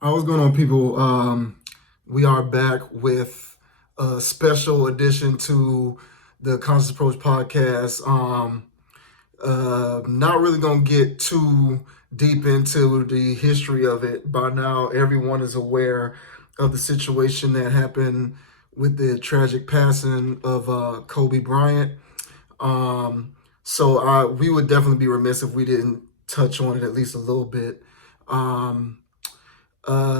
What's going on, people? We are back with a special edition to the Conscious Approach podcast. Not really going to get too deep into the history of it. By now, everyone is aware of the situation that happened with the tragic passing of Kobe Bryant. We would definitely be remiss if we didn't touch on it at least a little bit. Um, it's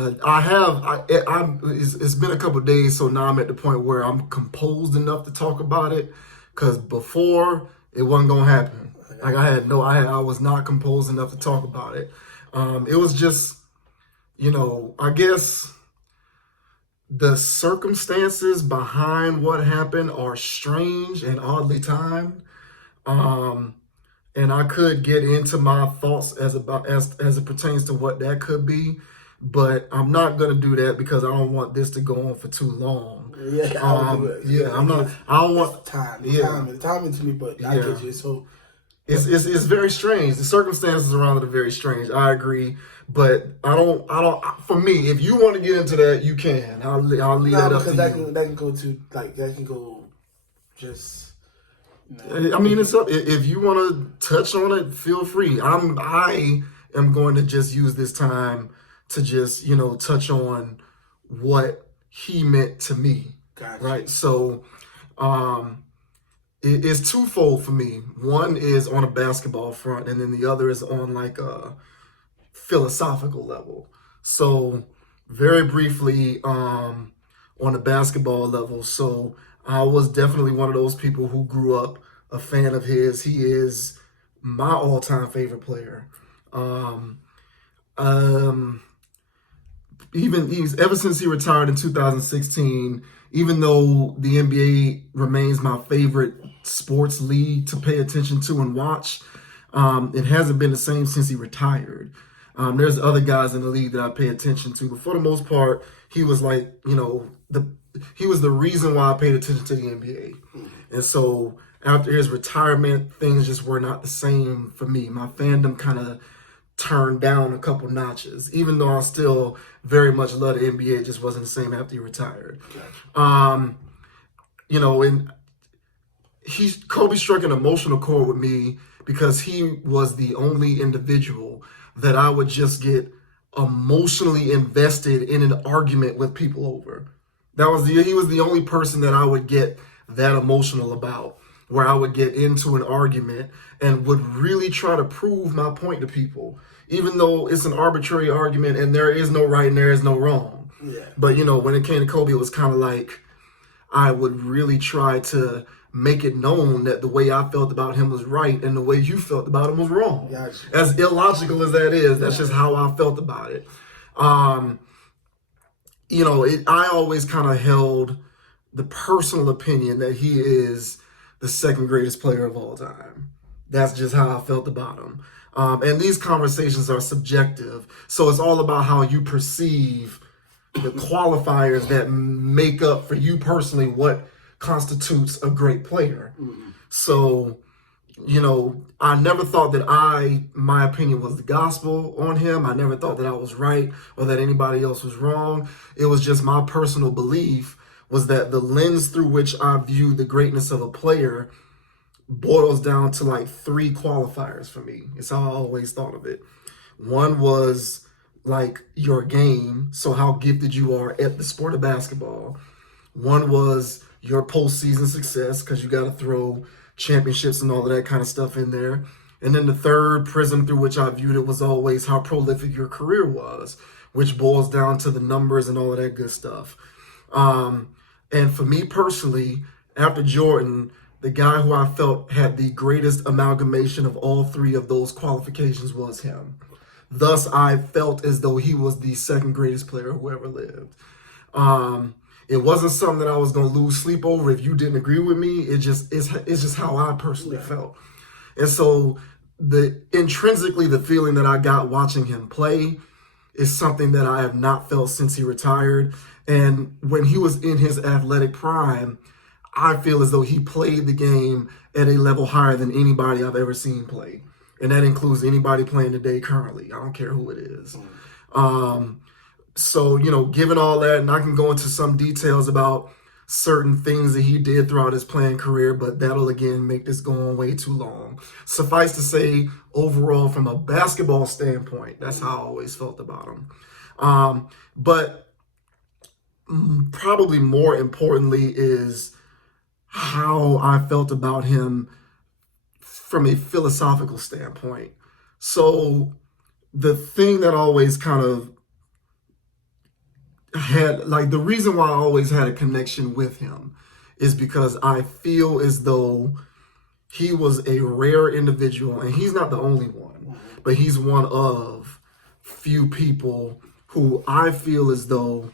been a couple of days, so now I'm at the point where I'm composed enough to talk about it. Cause before it wasn't gonna happen. Like I was not composed enough to talk about it. It was just, I guess the circumstances behind what happened are strange and oddly timed. Um, and I could get into my thoughts as it pertains to what that could be, but I'm not gonna do that because I don't want this to go on for too long. Yeah, I'll do it. Yeah, I'm not. I don't want time. Yeah, The timing to me, but I get you. So it's very strange. The circumstances around it are very strange. I agree, but I don't. For me, if you want to get into that, you can. I'll leave that up to you. That can go to that can go just. I mean, it's up. If you want to touch on it, feel free. I am going to just use this time to just touch on what he meant to me. Gotcha. Right. So, it's twofold for me. One is on a basketball front, and then the other is on like a philosophical level. So, very briefly, on a basketball level. So I was definitely one of those people who grew up a fan of his. He is my all-time favorite player. Um, um, Even he's ever since he retired in 2016. Even though the NBA remains my favorite sports league to pay attention to and watch, it hasn't been the same since he retired. There's other guys in the league that I pay attention to, but for the most part, he was like, he was the reason why I paid attention to the NBA. And so after his retirement, things just were not the same for me. My fandom kind of turned down a couple notches, even though I still very much love the NBA. It just wasn't the same after he retired. And Kobe struck an emotional chord with me because he was the only individual that I would just get emotionally invested in an argument with people over. He was the only person that I would get that emotional about, where I would get into an argument and would really try to prove my point to people, even though it's an arbitrary argument and there is no right and there is no wrong. Yeah. But when it came to Kobe, it was kind of like I would really try to make it known that the way I felt about him was right and the way you felt about him was wrong. Gotcha. As illogical as that is, that's just how I felt about it. I always kind of held the personal opinion that he is the second greatest player of all time. That's just how I felt about him. And these conversations are subjective. So it's all about how you perceive the qualifiers that make up for you personally what constitutes a great player. Mm-hmm. So, I never thought that my opinion was the gospel on him. I never thought that I was right or that anybody else was wrong. It was just my personal belief was that the lens through which I view the greatness of a player boils down to like three qualifiers for me. It's how I always thought of it. One was like your game, so how gifted you are at the sport of basketball. One was your postseason success, because you got to throw championships and all of that kind of stuff in there. And then the third prism through which I viewed it was always how prolific your career was, which boils down to the numbers and all of that good stuff. And for me personally, after Jordan, the guy who I felt had the greatest amalgamation of all three of those qualifications was him. Thus, I felt as though he was the second greatest player who ever lived. It wasn't something that I was going to lose sleep over if you didn't agree with me. It's just how I personally felt. And so intrinsically, the feeling that I got watching him play is something that I have not felt since he retired. And when he was in his athletic prime, I feel as though he played the game at a level higher than anybody I've ever seen play. And that includes anybody playing today currently. I don't care who it is. So, given all that, and I can go into some details about certain things that he did throughout his playing career, but that'll again make this go on way too long. Suffice to say, overall, from a basketball standpoint, that's how I always felt about him. But probably more importantly is how I felt about him from a philosophical standpoint. So the thing that always kind of had, like, the reason why I always had a connection with him is because I feel as though he was a rare individual, and he's not the only one, but he's one of few people who I feel as though,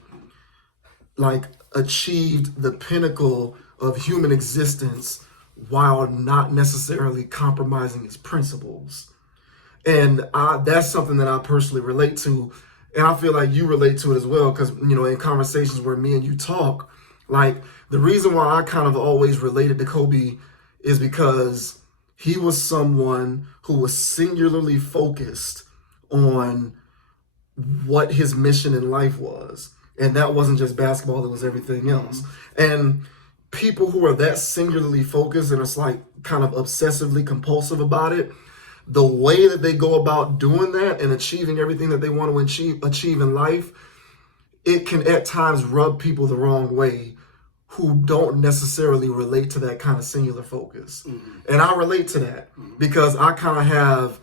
like, achieved the pinnacle of human existence while not necessarily compromising his principles. And that's something that I personally relate to. And I feel like you relate to it as well, because, in conversations where me and you talk, like, the reason why I kind of always related to Kobe is because he was someone who was singularly focused on what his mission in life was. And that wasn't just basketball, it was everything else. And people who are that singularly focused and it's like kind of obsessively compulsive about it, the way that they go about doing that and achieving everything that they want to achieve in life, it can at times rub people the wrong way who don't necessarily relate to that kind of singular focus. And I relate to that because I kind of have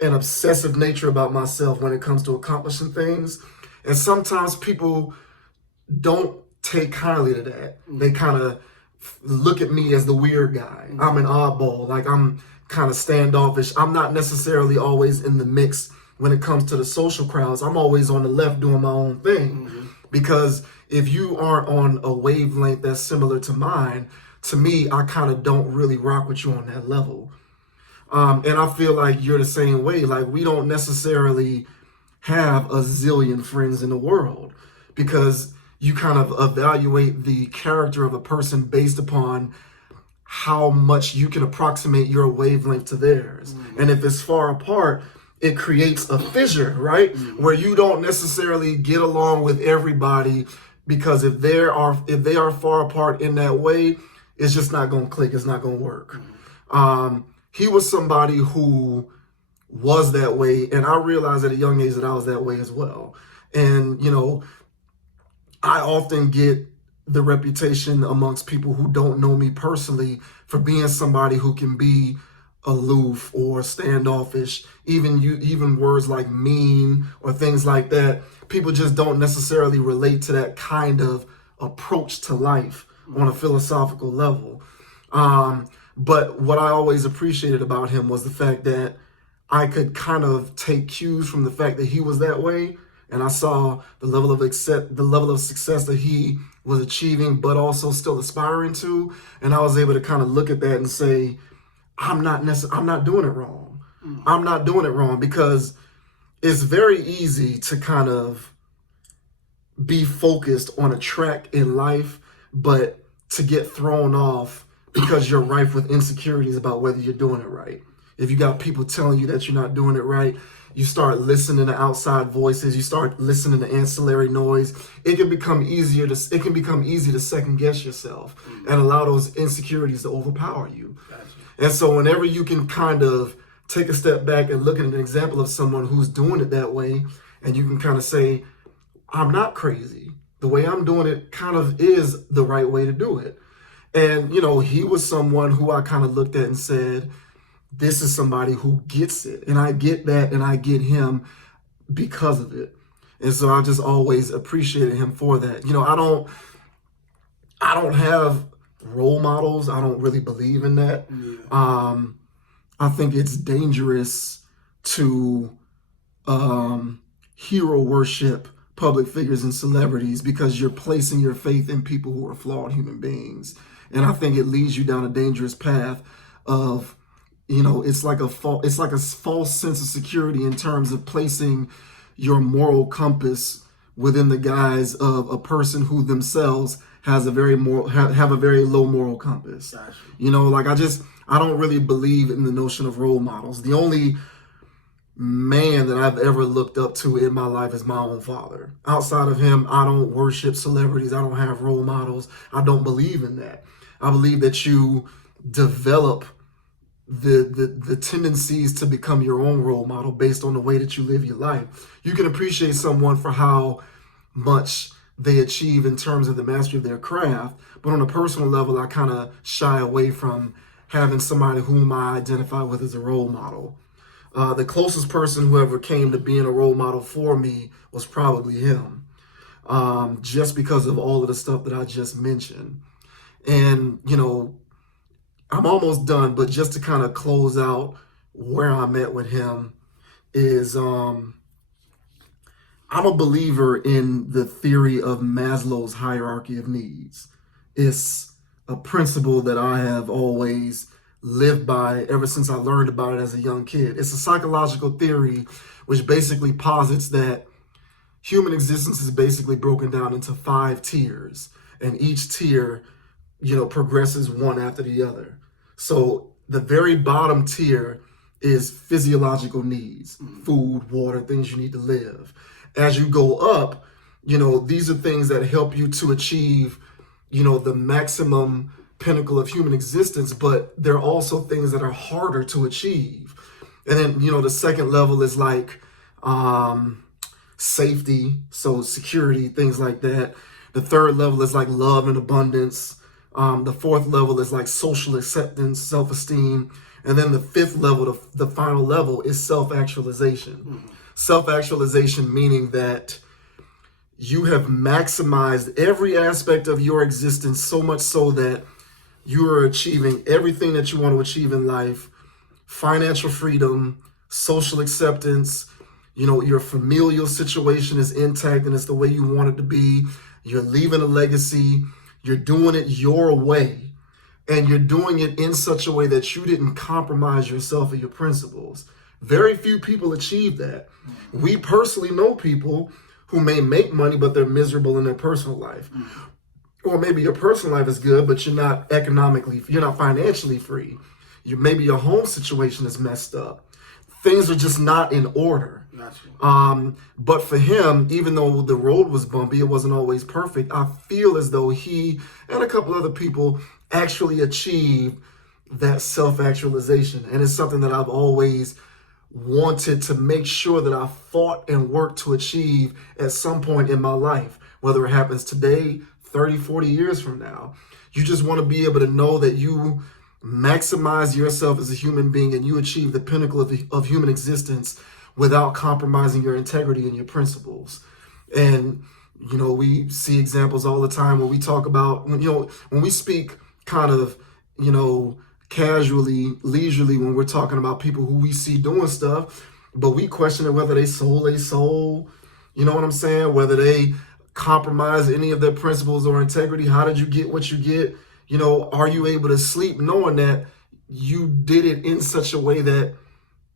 an obsessive nature about myself when it comes to accomplishing things. And sometimes people don't take kindly to that. They kind of look at me as the weird guy. I'm an oddball. Like, I'm kind of standoffish. I'm not necessarily always in the mix when it comes to the social crowds. I'm always on the left doing my own thing. Because if you aren't on a wavelength that's similar to mine, to me, I kind of don't really rock with you on that level. And I feel like you're the same way. Like, we don't necessarily have a zillion friends in the world because you kind of evaluate the character of a person based upon how much you can approximate your wavelength to theirs. And if it's far apart, it creates a fissure, right? Where you don't necessarily get along with everybody because if they are far apart in that way, it's just not going to click. It's not going to work. He was somebody who was that way, and I realized at a young age that I was that way as well. And I often get the reputation amongst people who don't know me personally for being somebody who can be aloof or standoffish. Even words like mean or things like that, people just don't necessarily relate to that kind of approach to life on a philosophical level. But what I always appreciated about him was the fact that I could kind of take cues from the fact that he was that way, and I saw the level of success that he was achieving, but also still aspiring to, and I was able to kind of look at that and say, I'm not doing it wrong. I'm not doing it wrong because it's very easy to kind of be focused on a track in life, but to get thrown off because you're rife with insecurities about whether you're doing it right. If you got people telling you that you're not doing it right, you start listening to outside voices, you start listening to ancillary noise, it can become easy to second guess yourself and allow those insecurities to overpower you. Gotcha. And so whenever you can kind of take a step back and look at an example of someone who's doing it that way, and you can kind of say, I'm not crazy. The way I'm doing it kind of is the right way to do it. And, he was someone who I kind of looked at and said, this is somebody who gets it. And I get that, and I get him because of it. And so I just always appreciated him for that. I don't have role models. I don't really believe in that. Yeah. I think it's dangerous to hero worship public figures and celebrities because you're placing your faith in people who are flawed human beings. And I think it leads you down a dangerous path of, it's like a false sense of security in terms of placing your moral compass within the guise of a person who themselves has have a very low moral compass. Gotcha. I don't really believe in the notion of role models. The only man that I've ever looked up to in my life is my own father. Outside of him, I don't worship celebrities. I don't have role models. I don't believe in that. I believe that you develop the tendencies to become your own role model based on the way that you live your life. You can appreciate someone for how much they achieve in terms of the mastery of their craft, but on a personal level, I kind of shy away from having somebody whom I identify with as a role model. The closest person who ever came to being a role model for me was probably him, just because of all of the stuff that I just mentioned. And, I'm almost done, but just to kind of close out where I'm at with him is I'm a believer in the theory of Maslow's hierarchy of needs. It's a principle that I have always lived by ever since I learned about it as a young kid. It's a psychological theory which basically posits that human existence is basically broken down into 5 tiers, and each tier, progresses one after the other. So the very bottom tier is physiological needs, food, water, things you need to live. As you go up, these are things that help you to achieve, the maximum pinnacle of human existence, but they're also things that are harder to achieve. And then, the second level is like safety, so security, things like that. The third level is like love and abundance. The fourth level is like social acceptance, self-esteem. And then the fifth level, the final level, is self-actualization. Mm-hmm. Self-actualization meaning that you have maximized every aspect of your existence so much so that you are achieving everything that you want to achieve in life: financial freedom, social acceptance, your familial situation is intact and it's the way you want it to be. You're leaving a legacy. You're doing it your way. And you're doing it in such a way that you didn't compromise yourself or your principles. Very few people achieve that. We personally know people who may make money, but they're miserable in their personal life. Or maybe your personal life is good, but you're not financially free. Maybe your home situation is messed up. Things are just not in order. But for him, even though the road was bumpy, it wasn't always perfect. I feel as though he and a couple other people actually achieved that self-actualization. And it's something that I've always wanted to make sure that I fought and worked to achieve at some point in my life, whether it happens today, 30, 40 years from now. You just want to be able to know that you maximize yourself as a human being and you achieve the pinnacle of human existence without compromising your integrity and your principles. And, we see examples all the time where we talk about, when we speak kind of, casually, leisurely, when we're talking about people who we see doing stuff, but we question whether they sold their soul, you know what I'm saying? Whether they compromise any of their principles or integrity. How did you get what you get? Are you able to sleep knowing that you did it in such a way that,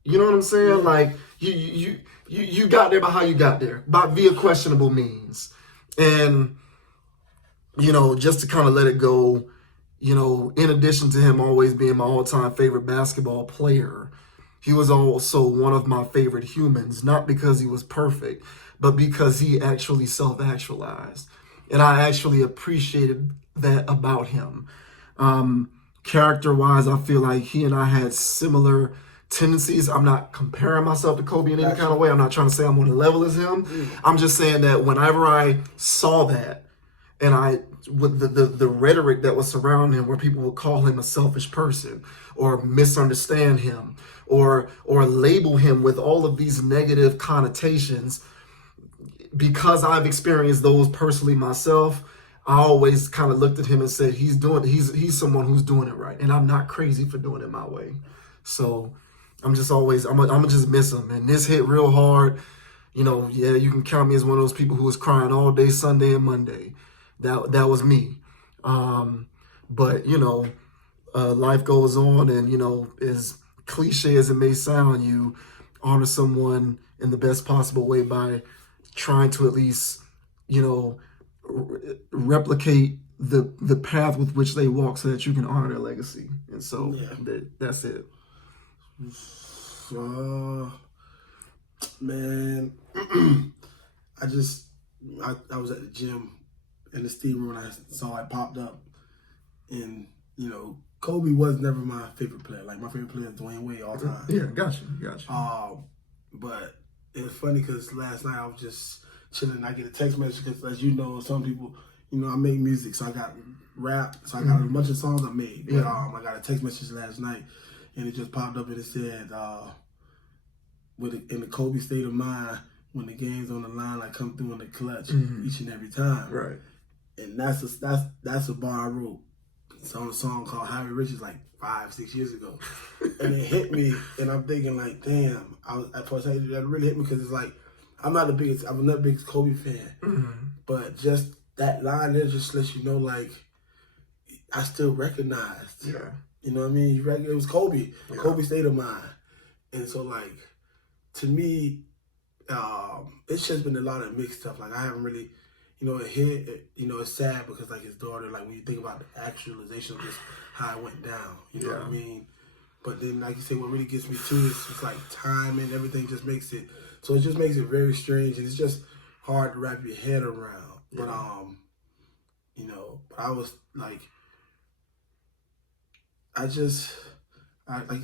you know what I'm saying? Yeah. Like you got there by how you got there, via questionable means. And, just to kind of let it go, in addition to him always being my all-time favorite basketball player, he was also one of my favorite humans, not because he was perfect, but because he actually self-actualized. And I actually appreciated that about him. Character-wise, I feel like he and I had similar tendencies. I'm not comparing myself to Kobe in any kind of way. I'm not trying to say I'm on the level as him. I'm just saying that whenever I saw that, and with the rhetoric that was surrounding him, where people would call him a selfish person or misunderstand him or label him with all of these negative connotations, because I've experienced those personally myself, I always kind of looked at him and said, he's someone who's doing it right, and I'm not crazy for doing it my way. So I'm gonna just miss him. And this hit real hard. You can count me as one of those people who was crying all day Sunday and Monday. That was me. But life goes on, and as cliche as it may sound, you honor someone in the best possible way by trying to at least replicate the path with which they walk, so that you can honor their legacy. And so that's it. Man, I just I was at the gym in the steam room and I saw it popped up, and Kobe was never my favorite player. Like my favorite player is Dwayne Wade all time. Yeah, gotcha. But it was funny because last night I was just chilling. I get a text message because, as you know, some people, I make music, so I got rap, so I got a bunch of songs I made. But I got a text message last night, and it just popped up and it said, in the Kobe state of mind, when the game's on the line, I come through in the clutch each and every time. Right. And that's a bar I wrote. It's on a song called Harry Richards like 5-6 years ago. And it hit me, and I'm thinking like, damn. At first, that really hit me because it's like, I'm not the biggest Kobe fan. But just that line there just lets you know, like, I still recognized. Yeah. You know what I mean? It was Kobe. Yeah. Kobe state of mind. And so, like, to me, it's just been a lot of mixed stuff. Like, I haven't really, it's sad because, like, his daughter, like, when you think about the actualization of just how it went down, you know what I mean? But then, like you say, what really gets me too is just, like, time and everything just makes it, so it just makes it very strange, and it's just hard to wrap your head around. Yeah. But I was, like, like you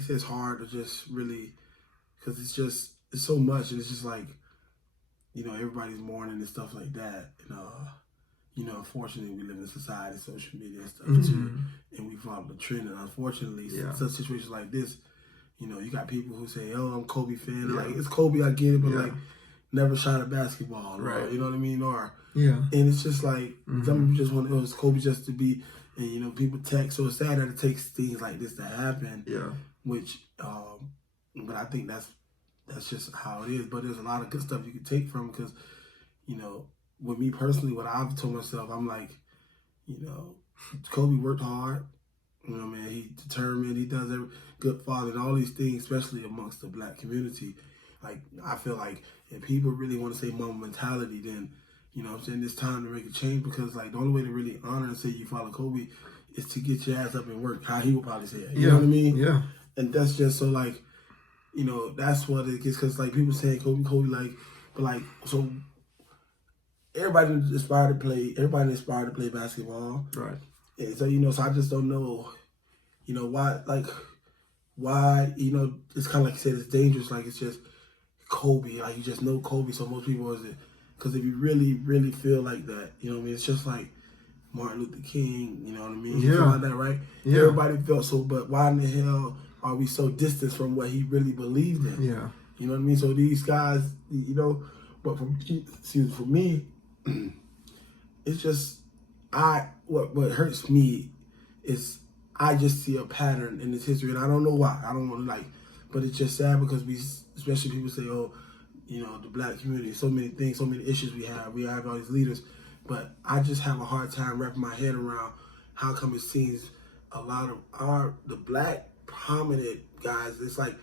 said, it's hard to just really, because it's so much, and it's just like, everybody's mourning and stuff like that. And, unfortunately, we live in a society, social media and stuff too, and we follow the trend. And unfortunately, such situations like this, you got people who say, "Oh, I'm Kobe fan." Yeah. Like, it's Kobe, I get it, but like, never shot a basketball, right? You know what I mean? And it's just like some people just want Kobe just to be, and people text. So it's sad that it takes things like this to happen. Yeah. Which, but I think that's just how it is. But there's a lot of good stuff you can take from it because, with me personally, what I've told myself, I'm like, Kobe worked hard. Man, he determined. He does every good father and all these things, especially amongst the black community. Like, I feel like if people really want to say mama mentality, then, I'm saying it's time to make a change because, like, the only way to really honor and say you follow Kobe is to get your ass up and work, how he would probably say it. You know what I mean? Yeah. And that's just so, like, that's what it gets because, like, people saying Kobe, like, but, like, so everybody inspired to play basketball. Right. And so, so I just don't know, why, it's kind of like you said, it's dangerous. Like, it's just Kobe. Like, you just know Kobe. So most people because if you really, really feel like that, it's just like Martin Luther King, you know what I mean? Yeah. Like that, right? Yeah. Everybody felt so, but why in the hell are we so distant from what he really believed in? Yeah. You know what I mean? So these guys, but for me, it's just, what hurts me is I just see a pattern in this history, and I don't know why. I don't want to, but it's just sad because especially people say, oh, the black community, so many things, so many issues we have all these leaders, but I just have a hard time wrapping my head around how come it seems a lot of the black prominent guys, it's like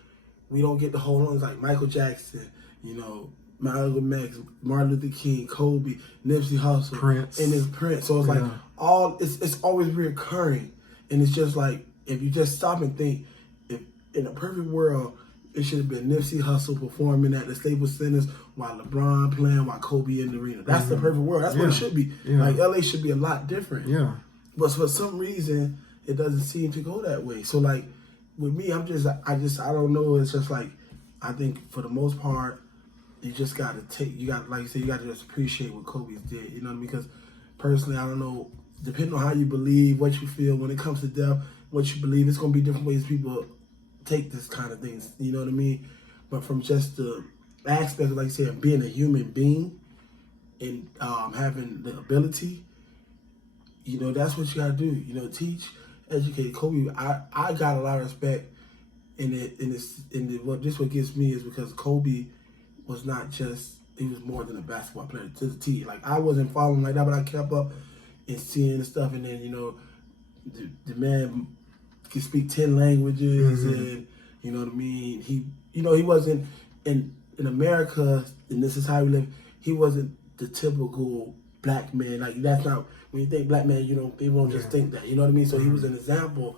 we don't get to hold on. It's like Michael Jackson, Malcolm X, Martin Luther King, Kobe, Nipsey Hussle, Prince. And it's Prince. So it's like it's always reoccurring. And it's just like, if you just stop and think, if in a perfect world, it should have been Nipsey Hussle performing at the Staples Centers while LeBron playing, while Kobe in the arena. That's the perfect world. That's what it should be. Yeah. Like, LA should be a lot different. Yeah. But for some reason, it doesn't seem to go that way. So, like, with me, I don't know. It's just like, I think for the most part, you just got to like you said, you got to just appreciate what Kobe's did. You know what I mean? Because personally, I don't know, depending on how you believe, what you feel when it comes to death, what you believe, it's going to be different ways people take this kind of things. You know what I mean? But from just the aspect of, like you said, being a human being and having the ability, that's what you got to do. Teach, educate. Kobe, I got a lot of respect what gets me is because Kobe was not just, he was more than a basketball player to the T. Like, I wasn't following like that, but I kept up and seeing the stuff. And then, the man could speak 10 languages and, you know what I mean? He wasn't, in America, and this is how we live, he wasn't the typical black man. Like, that's not, when you think black man, people don't just think that, you know what I mean? So he was an example.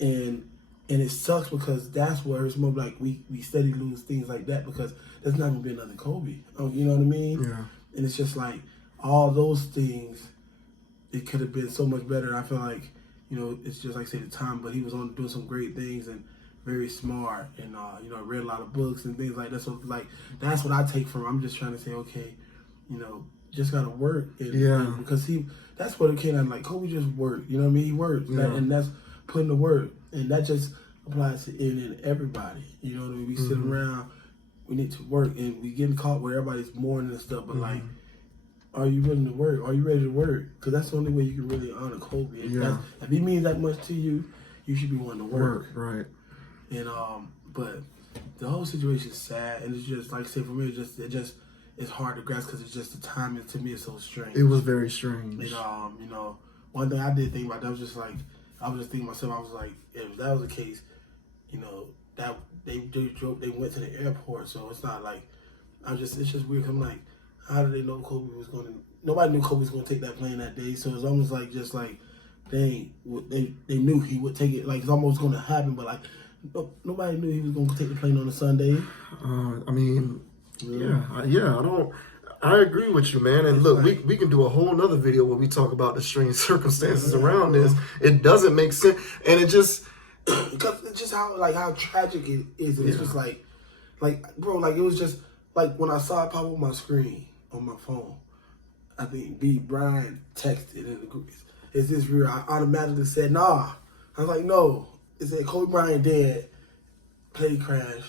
And And it sucks because that's where it's more like we steady lose things like that because there's not going to be another Kobe. You know what I mean? Yeah. And it's just like all those things, it could have been so much better. I feel like, it's just like I say the time, but he was on doing some great things and very smart and, read a lot of books and things like that. So, like, that's what I take from him. I'm just trying to say, okay, just got to work. And because that's what it came out like. Kobe just worked. You know what I mean? He worked. Yeah. And that's putting the work. And that just applies to everybody. You know what I mean? We sit around, we need to work, and we getting caught where everybody's mourning and stuff. But like, are you willing to work? Are you ready to work? Because that's the only way you can really honor Kobe. If he means that much to you, you should be wanting to work. Right. And but the whole situation is sad, and it's just like I said, for me, it's hard to grasp because it's just the timing to me is so strange. It was very strange. And one thing I did think about that was just like I was just thinking to myself, I was like, if that was the case, that they went to the airport, so it's not like it's just weird. I'm like, how did they know Kobe was going to? Nobody knew Kobe was going to take that plane that day, so it's almost like just like they knew he would take it. Like it's almost going to happen, but like nobody knew he was going to take the plane on a Sunday. I agree with you, man. And look, we can do a whole nother video where we talk about the strange circumstances around this. It doesn't make sense, and it just because it's just how tragic it is. And it's just like bro, like it was just like when I saw it pop up on my screen on my phone. I think B. Bryant texted in the group, "Is this real?" I automatically said, "Nah." I was like, "No." It said Kobe Bryant dead, plane crash,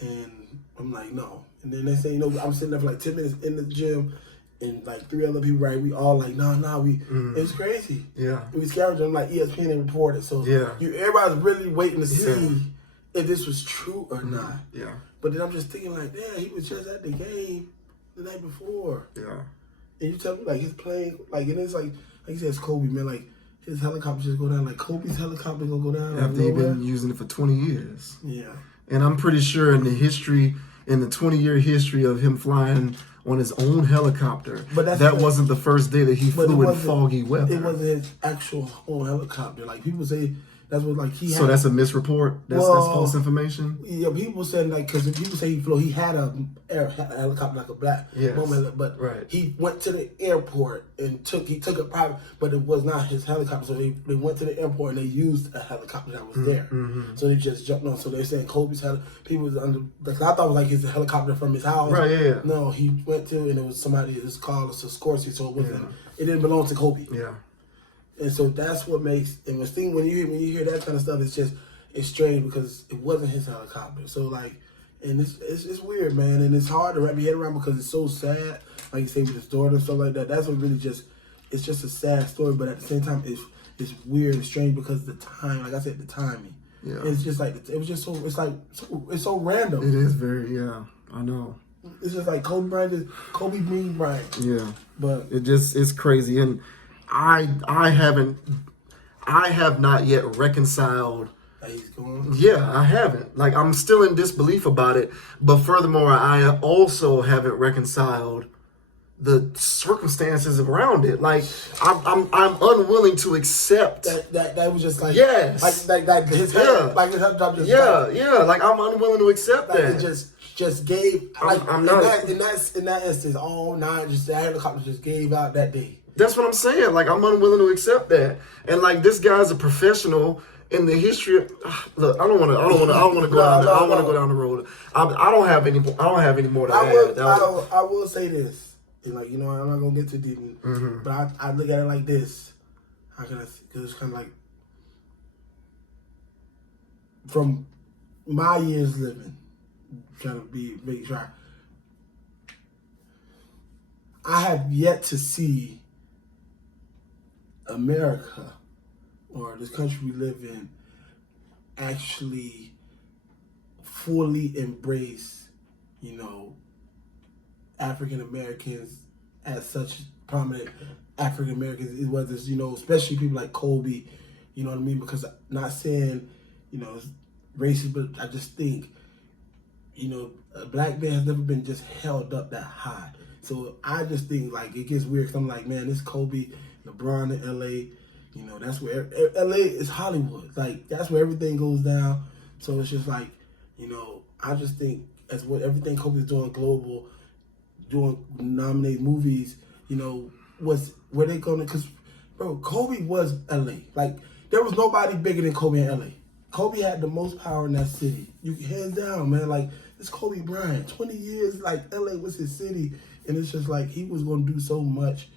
and I'm like, "No." And then they say, I'm sitting there for like 10 minutes in the gym, and like 3 other people, right? We all like, nah, it was crazy. Yeah. And we scavenged them like ESPN and reported. So everybody's really waiting to see if this was true or not. Yeah. But then I'm just thinking like, damn, he was just at the game the night before. Yeah. And you tell me like his plane, like, and it's like you said, it's Kobe, man, like his helicopter just go down, like Kobe's helicopter gonna go down. After he's been using it for 20 years. Yeah. And I'm pretty sure in the 20-year history of him flying on his own helicopter, that wasn't the first day that he flew in foggy weather. It wasn't his actual own helicopter. Like people say, that's what like he. So that's a misreport. That's false information. Yeah, people saying like because people say he flew. He had a helicopter like a black woman, but he went to the airport and he took a private, but it was not his helicopter. So they went to the airport and they used a helicopter that was there. So they just jumped on. So they're saying Kobe's people was under. Because I thought it was like his helicopter from his house. Right. Yeah. No, he went to and it was somebody. It was called a Sikorsky, so it wasn't. It didn't belong to Kobe. Yeah. And so that's what makes and when you hear that kind of stuff, it's strange because it wasn't his helicopter. So like, and it's weird, man, and it's hard to wrap your head around because it's so sad. Like you say with his daughter and stuff like that. That's what really it's just a sad story, but at the same time, it's weird and strange because the time, like I said, the timing. Yeah. It's just like it was just so it's so random. It is very I know. It's just like Kobe Bryant Kobe Bean Bryant. Yeah. But it's crazy and. I have not yet reconciled. He's gone. Yeah, I haven't. Like I'm still in disbelief about it. But furthermore, I also haven't reconciled the circumstances around it. Like I'm unwilling to accept that was just like yes, like his head, like his head dropped. Like I'm unwilling to accept like that. It just gave. I'm not in that instance. All nine just the helicopter just gave out that day. That's what I'm saying. Like I'm unwilling to accept that. And like this guy's a professional in the history of, look, I don't want to go down. I don't want to go down the road. I don't have any more to add. I will say this. Like I'm not gonna get too deep, but I look at it like this. How can I? Because it's kind of like from my years living, trying to make sure. I have yet to see America or this country we live in actually fully embrace, African Americans as such prominent African Americans. It was this, especially people like Kobe, you know what I mean? Because not saying, it's racist, but I just think, a black man has never been just held up that high. So I just think like it gets weird because I'm like, man, this Kobe, LeBron in LA, You know, that's where LA is Hollywood. Like that's where everything goes down. So it's just like, you know, I just think as what everything Kobe's doing global, doing nominated movies, you know, was where they gonna? Because bro, Kobe was LA. Like there was nobody bigger than Kobe in LA. Kobe had the most power in that city. You hands down, man. Like it's Kobe Bryant. 20 years, like LA was his city, and it's just like he was gonna do so much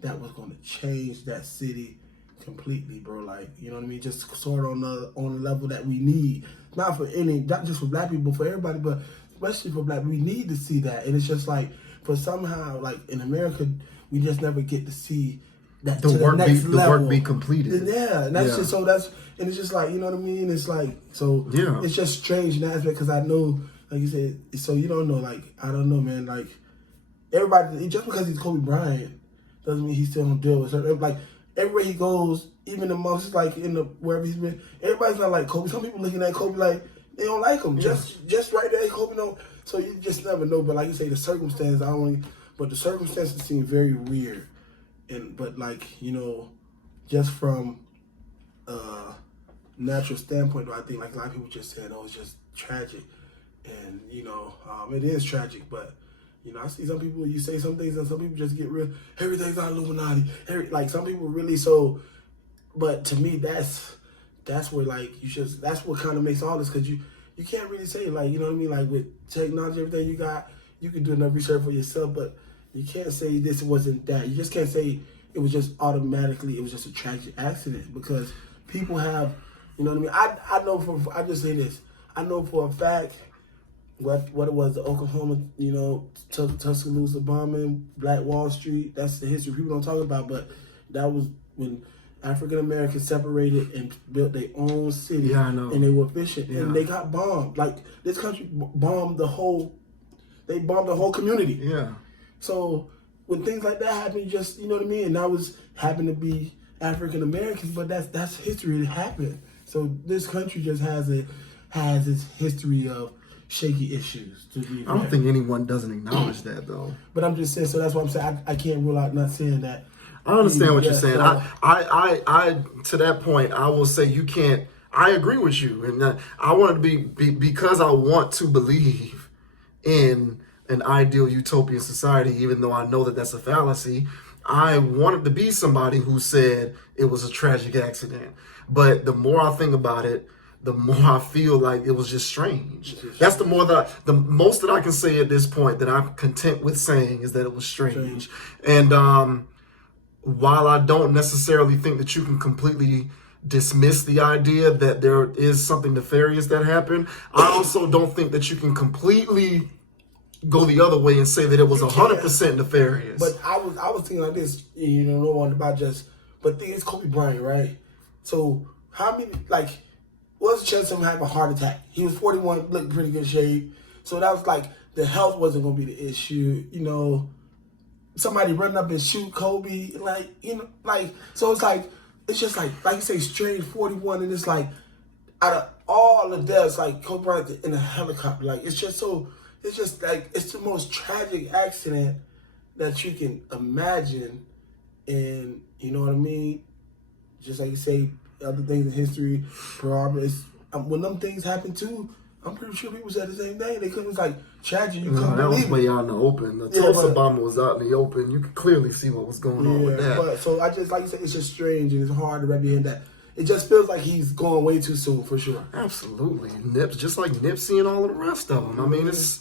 that was gonna change that city completely, bro. Like you know what I mean? Just sort of on the level that we need. Not for any, not just for black people, for everybody, but especially for black. We need to see that, and it's just like for somehow, like in America, we just never get to see that The to work the next be level. the work be completed. Yeah, and that's just so that's and it's just like you know what I mean. It's like so Yeah. it's just strange in that aspect because I know, like you said, so you don't know. Like I don't know, man. Like everybody, just because he's Kobe Bryant doesn't mean he still don't deal with certain. Like everywhere he goes, even amongst like in the wherever he's been, everybody's not like Kobe. Some people looking at Kobe like they don't like him. Just right there, Kobe don't. So you just never know. But like you say, the circumstances, but the circumstances seem very weird. But like you know, just from natural standpoint, though, I think like a lot of people just said, "Oh, it's just tragic," and you know, it is tragic. But you know, I see some people you say some things, and some people just get real. Everything's not Illuminati. Like some people really so. But to me, that's where like you should. That's what kind of makes all this because you can't really say like you know what I mean. Like with technology, everything you got, you can do enough research for yourself, but. You can't say this wasn't that. You just can't say it was just automatically, it was just a tragic accident because people have, you know what I mean? I know I just say this. I know for a fact what it was, the Oklahoma, you know, Tuscaloosa bombing, Black Wall Street. That's the history people don't talk about, but that was when African Americans separated and built their own city. Yeah, I know. And they were efficient. Yeah. And they got bombed. Like this country bombed the whole community. Yeah. So when things like that happen, you just you know what I mean. And that was happened to be African Americans, but that's history. It happened. So this country just has its history of shaky issues. To be I don't think anyone doesn't acknowledge that though. But I'm just saying. So that's why I'm saying I can't rule out not saying that. I understand what you're saying. So, I to that point, I will say you can't. I agree with you, and I want to be because I want to believe in an ideal utopian society, even though I know that that's a fallacy. I wanted to be somebody who said it was a tragic accident. But the more I think about it, the more I feel like it was just strange. That's the most that I can say at this point that I'm content with saying is that it was strange. And while I don't necessarily think that you can completely dismiss the idea that there is something nefarious that happened, I also don't think that you can completely go the other way and say that it was 100% nefarious. But I was thinking like this, you know, no one about but the thing is Kobe Bryant, right? So how many what's the chance of him having a heart attack? He was 41, looked pretty good shape. So that was like the health wasn't gonna be the issue, you know. Somebody running up and shoot Kobe, so it's just like you say, strange 41, and it's like out of all the deaths, like Kobe Bryant in a helicopter, like it's just like it's the most tragic accident that you can imagine, and you know what I mean. Just like you say, other things in history, progress. When them things happen too, I'm pretty sure people said the same thing. They couldn't like tragic. You couldn't that was believe it. way out in the open. The Tulsa bomber was out in the open. You could clearly see what was going on with that. But so I just like you said, it's just strange and it's hard to wrap your head that. It just feels like he's going way too soon for sure. Absolutely, just like Nipsey and all of the rest of them. I mean, it's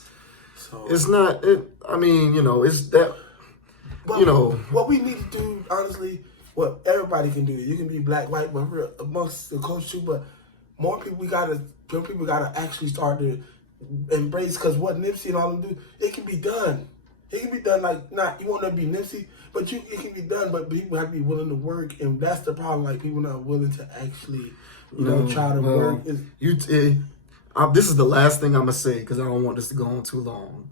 not. I mean, you know, it's that. But you know, what we need to do, honestly, what everybody can do. You can be black, white, but amongst the culture too. But more people gotta actually start to embrace, because what Nipsey and all them do, it can be done. It can be done. Like, not you won't never be Nipsey, but it can be done. But people have to be willing to work, and that's the problem. Like, people not willing to actually, try to work. This is the last thing I'm gonna say because I don't want this to go on too long.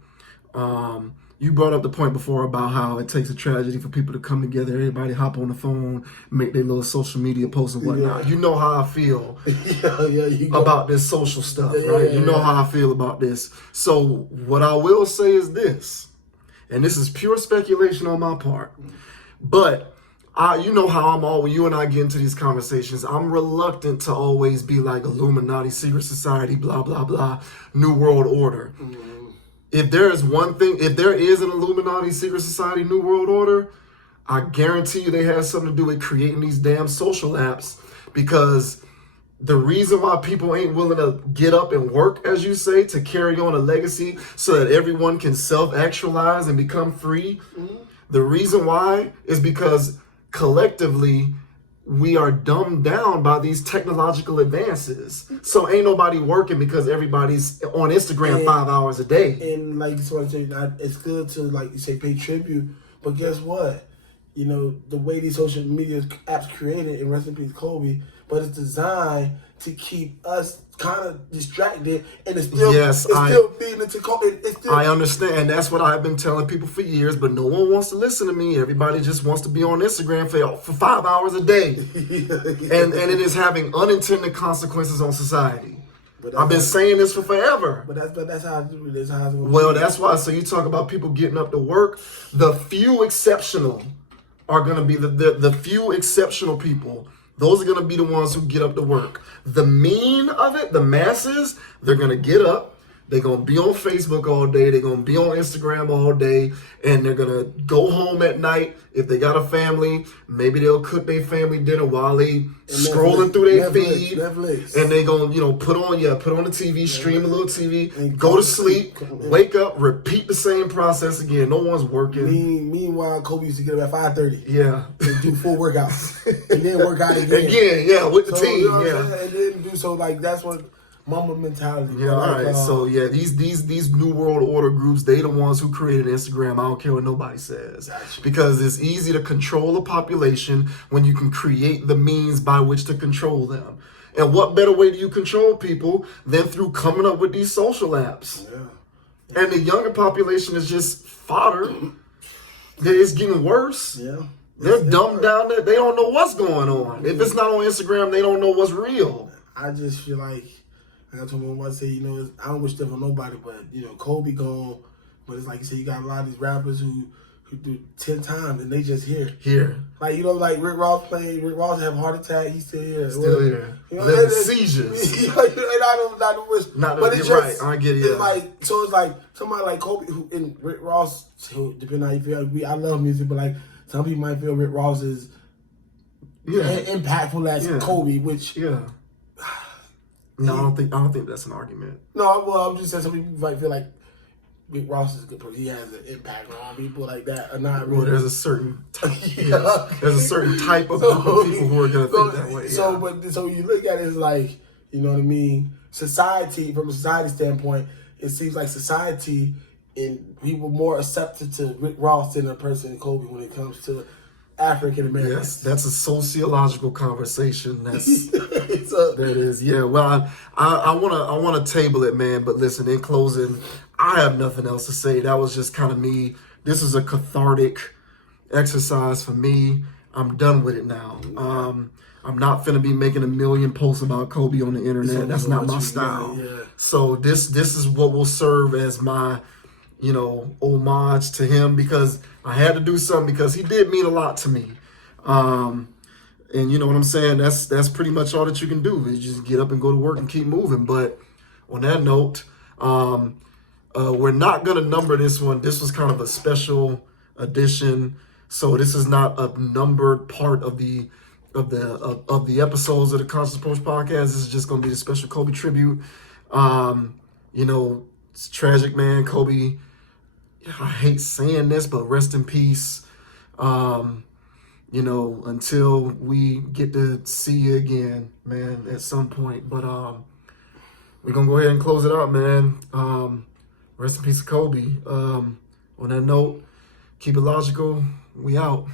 You brought up the point before about how it takes a tragedy for people to come together. Everybody hop on the phone, make their little social media posts and whatnot. Yeah. You know how I feel about this social stuff, right? You know how I feel about this. So what I will say is this, and this is pure speculation on my part, but You know how I'm all when you and I get into these conversations, I'm reluctant to always be like Illuminati, secret society, blah blah blah, New World Order. If there is one thing, if there is an Illuminati, secret society, New World Order, I guarantee you they have something to do with creating these damn social apps, because the reason why people ain't willing to get up and work, as you say, to carry on a legacy so that everyone can self-actualize and become free, the reason why is because collectively we are dumbed down by these technological advances. So ain't nobody working because everybody's on Instagram 5 hours a day. And like so I say, it's good to, like you say, pay tribute. But guess what? You know, the way these social media apps created, and rest in peace Kobe, but it's designed to keep us kind of distracted, and it's still still feeding into Kobe. I understand, and that's what I've been telling people for years, but no one wants to listen to me. Everybody just wants to be on Instagram for 5 hours a day. And it is having unintended consequences on society. I've been saying this for forever. But that's how I do it. Well, that's why. So you talk about people getting up to work. The few exceptional are going to be the few exceptional people. Those are going to be the ones who get up to work. The mean of it, the masses, they're going to get up. They're going to be on Facebook all day. They're going to be on Instagram all day. And they're going to go home at night. If they got a family, maybe they'll cook their family dinner while they scrolling through their feed. Netflix. And they going to, put on the TV, stream a little TV, and go to sleep, wake up, repeat the same process again. No one's working. Meanwhile, Kobe used to get up at 5:30. Yeah. And do full workouts. And then work out again. With the team. You know what I'm saying? And then do so, like, that's what Mamba mentality. Yeah, all right. So yeah, these New World Order groups, they the ones who created Instagram. I don't care what nobody says. Gotcha. Because it's easy to control a population when you can create the means by which to control them. And what better way do you control people than through coming up with these social apps? Yeah. And the younger population is just fodder. It's getting worse. Yeah. They're dumbed down. They don't know what's going on. If it's not on Instagram, they don't know what's real. I just feel like I told my mom, I say, I don't wish death on nobody, but Kobe gone. But it's like you said, you got a lot of these rappers who do 10 times and they just here. Like like Rick Ross playing. Rick Ross have a heart attack. He's still here. Still here. Living seizures. And I don't wish. But it's right. I get it. It's like it's like somebody like Kobe and Rick Ross. Depending on how you feel, I love music, but like some people might feel Rick Ross is impactful as Kobe, which No, I don't think that's an argument. No, well, I'm just saying some people might feel like Rick Ross is a good person. He has an impact on people like that. Or not really. Well, there's a certain there's a certain type of group of people who are gonna think that way. Yeah. So you look at it as like, you know what I mean? Society, from a society standpoint, it seems like society and people more accepted to Rick Ross than a person Kobe when it comes to African Americans. Yes, that's a sociological conversation. That is. Yeah. Well, I wanna table it, man. But listen, in closing, I have nothing else to say. That was just kind of me. This is a cathartic exercise for me. I'm done with it now. I'm not finna be making a million posts about Kobe on the internet. That's not my style. Yeah. So this is what will serve as my homage to him, because I had to do something, because he did mean a lot to me. And you know what I'm saying? That's pretty much all that you can do, is just get up and go to work and keep moving. But on that note, we're not gonna number this one. This was kind of a special edition, so this is not a numbered part of the episodes of the Conscious Approach podcast. This is just gonna be the special Kobe tribute. It's tragic, man. Kobe, I hate saying this, but rest in peace. Until we get to see you again, man, at some point. But we're going to go ahead and close it out, man. Rest in peace, Kobe. On that note, keep it logical. We out.